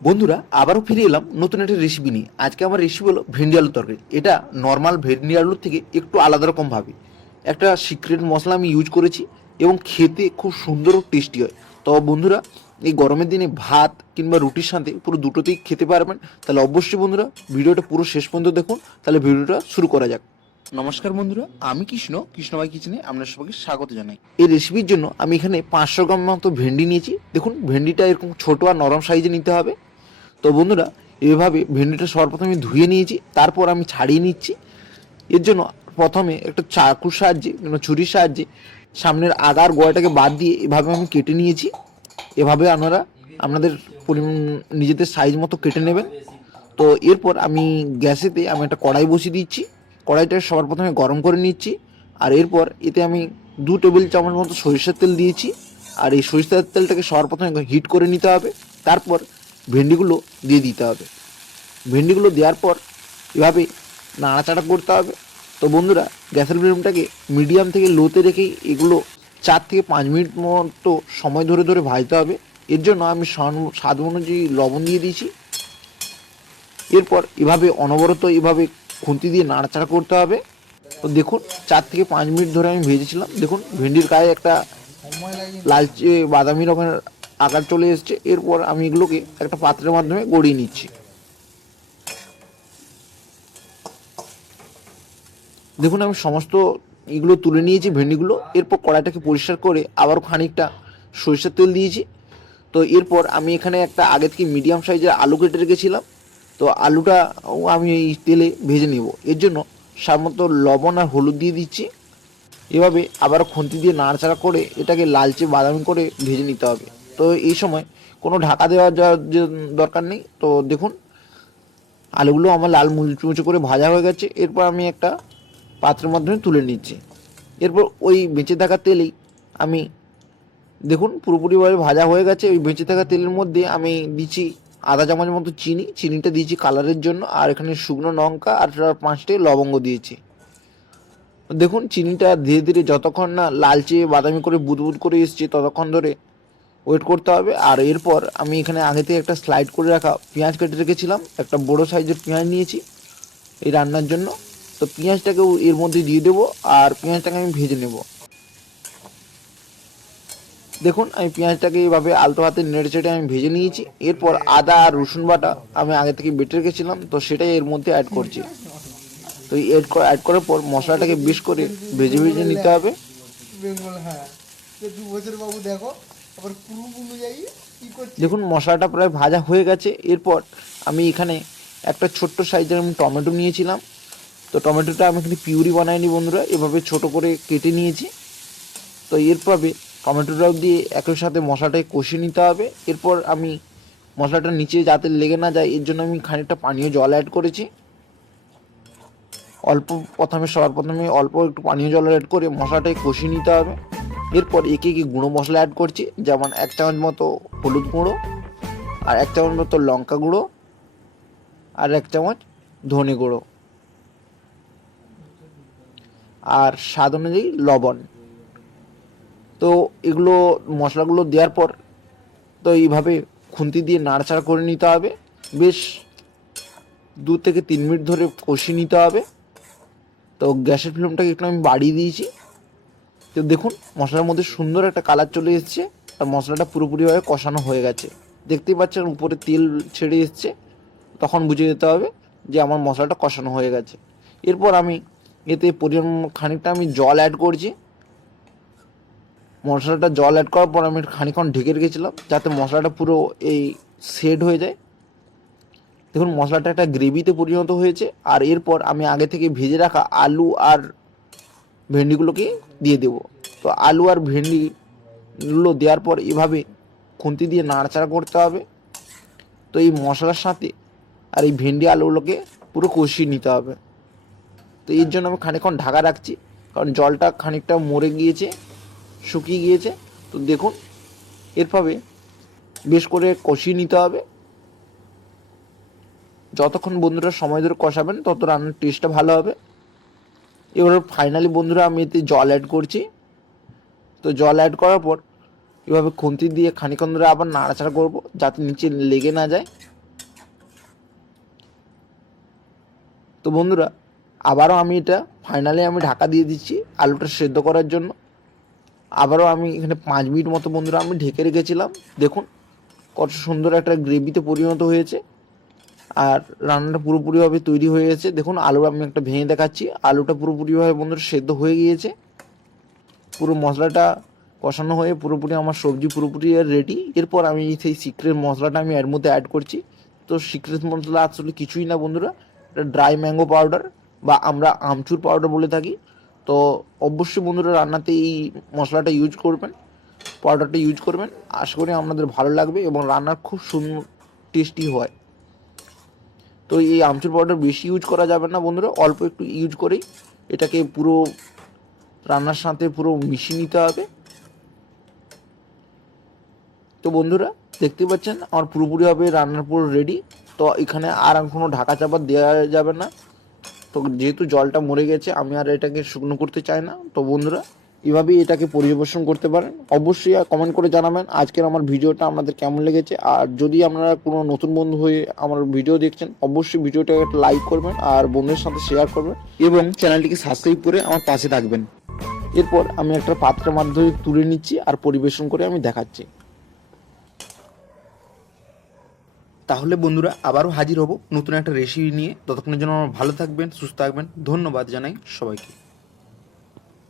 বন্ধুরা আবারও ফিরে এলাম নতুন একটা রেসিপি নিয়ে। আজকে আমার রেসিপি হলো ভেন্ডি আলুর তরকারি। এটা নর্মাল ভেন্ডি আলুর থেকে একটু আলাদা রকম ভাবে একটা সিক্রেট মশলা আমি ইউজ করেছি এবং খেতে খুব সুন্দর ও টেস্টি হয়। তো বন্ধুরা, এই গরমের দিনে ভাত কিংবা রুটির সাথে পুরো দুটোতেই খেতে পারবেন। তাহলে অবশ্যই বন্ধুরা ভিডিওটা পুরো শেষ পর্যন্ত দেখুন। তাহলে ভিডিওটা শুরু করা যাক। নমস্কার বন্ধুরা, আমি কৃষ্ণভাই কিচেনে আপনার সবাইকে স্বাগত জানাই। এই রেসিপির জন্য আমি এখানে 500 গ্রাম মতো ভেন্ডি নিয়েছি। দেখুন, ভেন্ডিটা এরকম ছোটো আর নরম সাইজে নিতে হবে। তো বন্ধুরা, এভাবে ভেন্ডিটা সবার প্রথমে ধুয়ে নিয়েছি, তারপর আমি ছাড়িয়ে নিচ্ছি। এর জন্য প্রথমে একটা চাকুর সাহায্যে কিংবা ছুরির সাহায্যে সামনের আগার গোড়াটাকে বাদ দিয়ে এভাবে আমি কেটে নিয়েছি। এভাবে আপনারা আপনাদের নিজেদের সাইজ মতো কেটে নেবেন। তো এরপর আমি গ্যাসেতে একটা কড়াই বসিয়ে দিচ্ছি। কড়াইটা সবার প্রথমে গরম করে নিচ্ছি। আর এরপর এতে আমি 2 টেবিল চামচ মতো সরিষার তেল দিয়েছি। আর এই সরিষার তেলটাকে সবার প্রথমে হিট করে নিতে হবে। তারপর ভেন্ডিগুলো দিয়ে দিতে হবে। ভেন্ডিগুলো দেওয়ার পর এভাবে নাড়াচাড়া করতে হবে। তো বন্ধুরা, গ্যাসের ফ্লেমটাকে মিডিয়াম থেকে লোতে রেখেই এগুলো 4 থেকে 5 মিনিট মতো সময় ধরে ধরে ভাজতে হবে। এর জন্য আমি স্বাদ অনুযায়ী লবণ দিয়ে দিয়েছি। এরপর এভাবে অনবরত এভাবে খুন্তি দিয়ে নাড়াচাড়া করতে হবে। তো দেখুন, 4 থেকে 5 মিনিট ধরে আমি ভেজেছিলাম। দেখুন, ভেন্ডির গায়ে একটা লালচে বাদামি রকমের আকার চলে এসছে। এরপর আমি এগুলোকে একটা পাত্রের মাধ্যমে গড়িয়ে নিচ্ছি। দেখুন, আমি সমস্ত এগুলো তুলে নিয়েছি ভেন্ডিগুলো। এরপর কড়াইটাকে পরিষ্কার করে আবারও খানিকটা সরিষার তেল দিয়েছি। তো এরপর আমি এখানে একটা আগে থেকে মিডিয়াম সাইজের আলু কেটে রেখেছিলাম। তো আলুটা আমি এই তেলে ভেজে নেব। এর জন্য সাধারণত লবণ আর হলুদ দিয়ে দিচ্ছি। এভাবে আবার খুন্তি দিয়ে নাড়াচাড়া করে এটাকে লালচে বাদামি করে ভেজে নিতে হবে। তো এই সময় কোনো ঢাকা দেওয়ার দরকার নেই। তো দেখুন, আলুগুলো আমার লাল মুচমুচে করে ভাজা হয়ে গেছে। এরপর আমি একটা পাত্রের মাধ্যমে তুলে নিচ্ছি। এরপর ওই বেঁচে থাকা তেলেই আমি, দেখুন, পুরোপুরিভাবে ভাজা হয়ে গেছে। ওই বেঁচে থাকা তেলের মধ্যে আমি দিচ্ছি আধা চামচ মতো চিনিটা দিয়েছি কালারের জন্য। আর এখানে শুকনো লঙ্কা আর 5টে লবঙ্গ দিয়েছি। দেখুন, চিনিটা ধীরে ধীরে যতক্ষণ না লালচে বাদামি করে বুদবুদ করে এসছে ততক্ষণ ধরে ওয়েট করতে হবে। আর এরপর আমি এখানে আগে থেকে একটা স্লাইড করে রাখা পেঁয়াজ কেটে রেখেছিলাম। একটা বড়ো সাইজের পেঁয়াজ নিয়েছি এই রান্নার জন্য। তো পেঁয়াজটাকেও এর মধ্যে দিয়ে দেবো আর পেঁয়াজটাকে আমি ভেজে নেব। দেখুন, আমি পেঁয়াজটাকে এইভাবে আলতো হাতে নেড়ে চেড়ে আমি ভেজে নিয়েছি। এরপর আদা আর রসুন বাটা আমি আগে থেকে বেটে রেখেছিলাম, তো সেটাই এর মধ্যে অ্যাড করছি। তো অ্যাড করার পর মশলাটাকে বেশ করে ভেজে ভেজে নিতে হবে। দেখুন, মশলাটা প্রায় ভাজা হয়ে গেছে। এরপর আমি এখানে একটা ছোট্ট সাইজের আমি টমেটো নিয়েছিলাম। তো টমেটোটা আমি এখানে পিউরি বানাইনি বন্ধুরা, এভাবে ছোট করে কেটে নিয়েছি। তো এরপরে টমেটোটাও দিয়ে একই সাথে মশলাটাকে কষিয়ে নিতে হবে। এরপর আমি মশলাটা নিচে যাতে লেগে না যায় এর জন্য আমি খানিকটা পানীয় জল অ্যাড করেছি। সবার প্রথমে অল্প একটু পানীয় জল অ্যাড করে মশলাটাকে কষিয়ে নিতে হবে। এরপর একে একে গুঁড়ো মশলা অ্যাড করছি, যেমন 1 চামচ মতো হলুদ গুঁড়ো, আর 1 চামচ মতো লঙ্কা গুঁড়ো, আর 1 চামচ ধনে গুঁড়ো, আর স্বাদ অনুযায়ী লবণ। তো এগুলো মশলাগুলো দেওয়ার পর তো এইভাবে খুন্তি দিয়ে নাড়াচাড়া করে নিতে হবে। বেশ 2 থেকে 3 মিনিট ধরে কষিয়ে নিতে হবে। তো গ্যাসের ফ্লেমটাকে একটু আমি বাড়িয়ে দিয়েছি। তো দেখুন, মশলার মধ্যে সুন্দর একটা কালার চলে এসছে আর মশলাটা পুরোপুরিভাবে কষানো হয়ে গেছে। দেখতেই পাচ্ছেন উপরে তেল ছেড়ে এসছে, তখন বুঝে যেতে হবে যে আমার মশলাটা কষানো হয়ে গেছে। এরপর আমি এতে পরিমাণ খানিকটা আমি জল অ্যাড করছি। মশলাটা জল অ্যাড করার পর আমি খানিকক্ষণ ঢেকে রেখেছিলাম যাতে মশলাটা পুরো এই সেট হয়ে যায়। দেখুন, মশলাটা একটা গ্রেভিতে পরিণত হয়েছে। আর এরপর আমি আগে থেকে ভেজে রাখা আলু আর ভেন্ডিগুলোকে দিয়ে দেব। তো আলু আর ভেন্ডিগুলো দেওয়ার পর এভাবে খুন্তি দিয়ে নাড়াচাড়া করতে হবে। তো এই মশলার সাথে আর এই ভেন্ডি আলুগুলোকে পুরো কষিয়ে নিতে হবে। তো এর জন্য আমি খানিকক্ষণ ঢাকা রাখছি, কারণ জলটা খানিকটা মরে গিয়েছে, শুকিয়ে গিয়েছে। তো দেখুন, এরভাবে বেশ করে কষিয়ে নিতে হবে। যতক্ষণ বন্ধুরা সময় ধরে কষাবেন তত রান্নার টেস্টটা ভালো হবে। এবার ফাইনালি বন্ধুরা আমি এতে জল অ্যাড করছি। তো জল অ্যাড করার পর এভাবে খুন্তি দিয়ে খানিকক্ষণ ধরে আবার নাড়াচাড়া করব যাতে নিচে লেগে না যায়। তো বন্ধুরা আবারও আমি এটা ফাইনালি আমি ঢাকা দিয়ে দিচ্ছি আলুটা সেদ্ধ করার জন্য। আবারও আমি এখানে 5 মিনিট মতো বন্ধুরা আমি ঢেকে রেখেছিলাম। দেখুন কত সুন্দর একটা গ্রেভিতে পরিণত হয়েছে আর রান্নাটা পুরোপুরিভাবে তৈরি হয়ে গেছে। দেখুন আলু আমি একটা ভেঙে দেখাচ্ছি, আলুটা পুরোপুরিভাবে বন্ধুরা সেদ্ধ হয়ে গিয়েছে। পুরো মশলাটা কষানো হয়ে পুরোপুরি আমার সবজি পুরোপুরি রেডি। এরপর আমি সেই সিক্রেট মশলাটা আমি এর মধ্যে অ্যাড করছি। তো সিক্রেট মশলা আসলে কিছুই না বন্ধুরা, এটা ড্রাই ম্যাঙ্গো পাউডার বা আমরা আমচুর পাউডার বলে থাকি। তো অবশ্যই বন্ধুরা রান্নাতে এই মশলাটা ইউজ করবেন, পাউডারটা ইউজ করবেন। আশা করি আপনাদের ভালো লাগবে এবং রান্নার খুব সুন্দর টেস্টি হয়। তো এই আমচুর পাউডার বেশি ইউজ করা যাবে না বন্ধুরা, অল্প একটু ইউজ করেই এটাকে পুরো রান্নার সাথে পুরো মিশিয়ে নিতে হবে। তো বন্ধুরা দেখতে পাচ্ছেন আমার পুরোপুরিভাবে রান্নার পুরো রেডি। তো এখানে আর কোনো ঢাকা চাপা দেওয়া যাবে না। তো যেহেতু জলটা মরে গেছে আমি আর এটাকে শুকনো করতে চাই না। তো বন্ধুরা এভাবেই এটাকে পরিবেশন করতে পারেন। অবশ্যই কমেন্ট করে জানাবেন আজকের আমার ভিডিওটা আপনাদের কেমন লেগেছে। আর যদি আপনারা কোনো নতুন বন্ধু হয়ে আমার ভিডিও দেখছেন অবশ্যই ভিডিওটাকে একটা লাইক করবেন আর বন্ধুদের সাথে শেয়ার করবেন এবং চ্যানেলটিকে সাবস্ক্রাইব করে আমার পাশে থাকবেন। এরপর আমি একটা পাত্রের মাধ্যমে তুলে নিচ্ছি আর পরিবেশন করে আমি দেখাচ্ছি। তাহলে বন্ধুরা আবারও হাজির হব নতুন একটা রেসিপি নিয়ে। ততক্ষণের জন্য ভালো থাকবেন, সুস্থ থাকবেন। ধন্যবাদ জানাই সবাইকে।